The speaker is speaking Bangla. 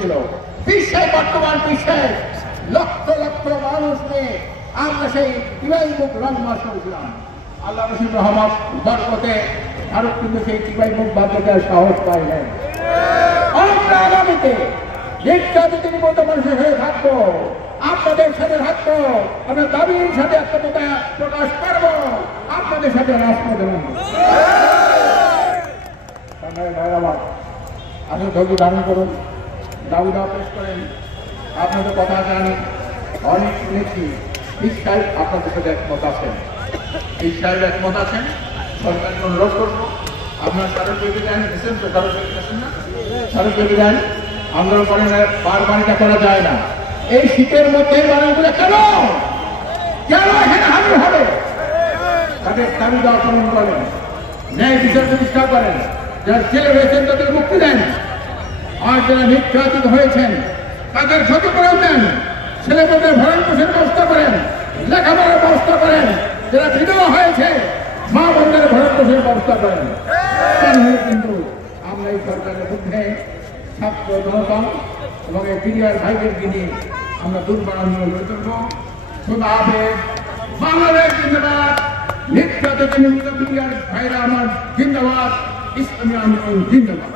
ছিল বিশ্বের বর্তমান বিশ্বের লক্ষ লক্ষ মানুষ নিয়ে আমরা সেই টিবাই মুখ রং মাস করেছিলাম। আল্লাহ রসুল রহমত বরকতে ভারত কিন্তু সেই টিবাই মুখ বাদ দেওয়ার সাহস পাই নাই। আমরা আগামীতে নির্যাতিতের মতো মানুষের হয়ে থাকবো, আপনাদের সাথে থাকবো, আমরা দাবির সাথে আত্মকতা প্রকাশ করবো, আপনাদের সাথে রাজপথে নামবো। আপনি ধৈর্য ধারণ করুন, দাবি দাওয়া পেশ করেন, আপনাদের কথা জানি অনেক শুনেছি। সাহেব আপনাদের সাথে একমত আছেন, সাহেব একমত আছেন, সরকারকে অনুরোধ করবো আপনার স্মারকলিপি দেন, দিচ্ছেন তো স্মারকলিপি আছেন না, স্মারকলিপি দেন। আন্দোলন করেন, বারবারিটা করা যায় না। এই শীতের মধ্যে মানুষগুলো কেন কেন এখানে হাজির হবে? তাদের দাবি দেওয়া পালন করেন, ন্যায় বিচার প্রতিষ্ঠা করেন, যারা জেলে হয়েছেন তাদের মুক্তি দেন, আর যারা নির্যাতিত হয়েছেন তাদের ক্ষতিপূরণ দেন, ছেলেমেয়েদের ভরণ পোষণের ব্যবস্থা করেন, লেখাপড়ার ব্যবস্থা করেন, যারা বিধবা হয়েছে মা বোনদের ভরণ পোষণের ব্যবস্থা করেন। কিন্তু আমরা এই সরকারের মধ্যে ছাত্র জনতা এবং এই বিডিআর ভাইদেরকে নিয়ে আমরা দুর্বারান্য গড়ে তুলব। শুধু আবেগ বাংলাদেশ জিন্দাবাদ, নির্যাতিত বিডিআর ভাইরা আমার জিন্দাবাদ, ইসলামী আন্দোলন জিন্দাবাদ।